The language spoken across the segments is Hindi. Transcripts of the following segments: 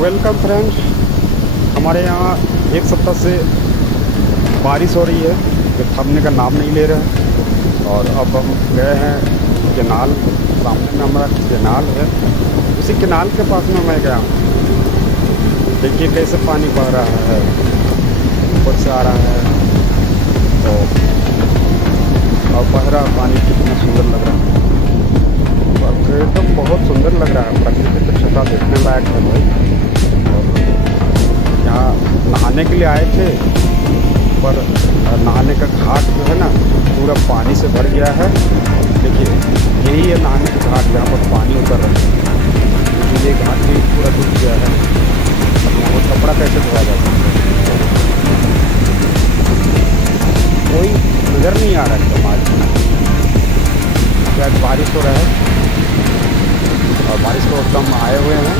Welcome friends. हमारे यहाँ एक सप्ताह से बारिश हो रही है जो थमने का नाम नहीं ले रहा है। और अब हम गए हैं केनाल, सामने में हमारा केनाल है, उसी केनाल के पास में मैं गया हूँ। देखिए कैसे पानी बह रहा है, ऊपर से आ रहा है तो और बह रहा पानी कितना सुंदर लग रहा है। एकदम बहुत सुंदर लग रहा है, प्रकृति की छटा देखने लायक है भाई। और यहाँ नहाने के लिए आए थे, पर नहाने का घाट जो है ना पूरा पानी से भर गया है। देखिए यही है नहाने का घाट जहाँ पर पानी उतर रहा है। ये घाट भी पूरा डूब गया है। यहाँ पर कपड़ा कैसे धोया जाता है, कोई नज़र नहीं आ रहा है समाज में। आज बारिश हो रहा है और बारिश को एकदम आए हुए हैं,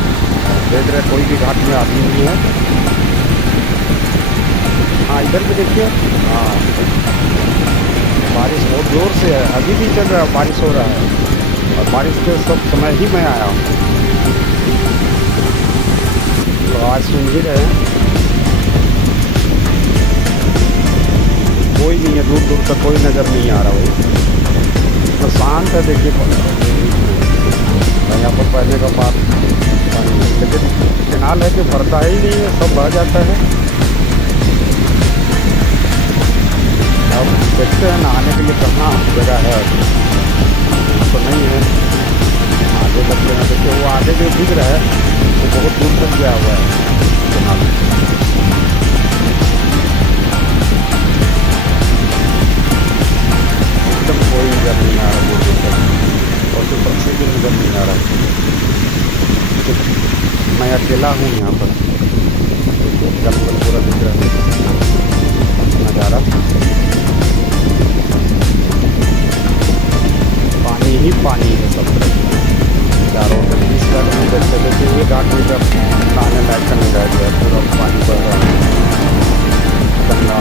देख रहे कोई भी घाट में आदमी नहीं है। हाँ इधर भी देखिए, हाँ बारिश बहुत ज़ोर से है, अभी भी चल रहा है, बारिश हो रहा है। और बारिश के सब समय ही मैं आया हूँ, तो आज सुन ही रहे हैं। कोई नहीं है, दूर दूर तक कोई नज़र नहीं आ रहा भाई, तो शांत है। देखिए यहाँ पर पहले का बात, लेकिन केनाल है कि भरता ही नहीं है, सब बह जाता है। अब देखते हैं नहाने के लिए कहाँ जगह है, तो नहीं है। आगे लगते हैं, देखिए वो आगे जो दिख रहा है वो बहुत दूर तक गया हुआ है केनाल। एकदम कोई नजर नहीं आ रहा दूर दूर तक, और तो पक्षी भी नजर नहीं आ रहा। मैं अकेला हूँ यहाँ पर, जंगल पूरा दिख रहा है नज़ारा। पानी ही पानी है सब तरफ चारों तरफ। इस घाट में देखते देखिए, ये घाट में जब नहाने लायक नहीं रह गया, पूरा पानी बह रहा है, गंदा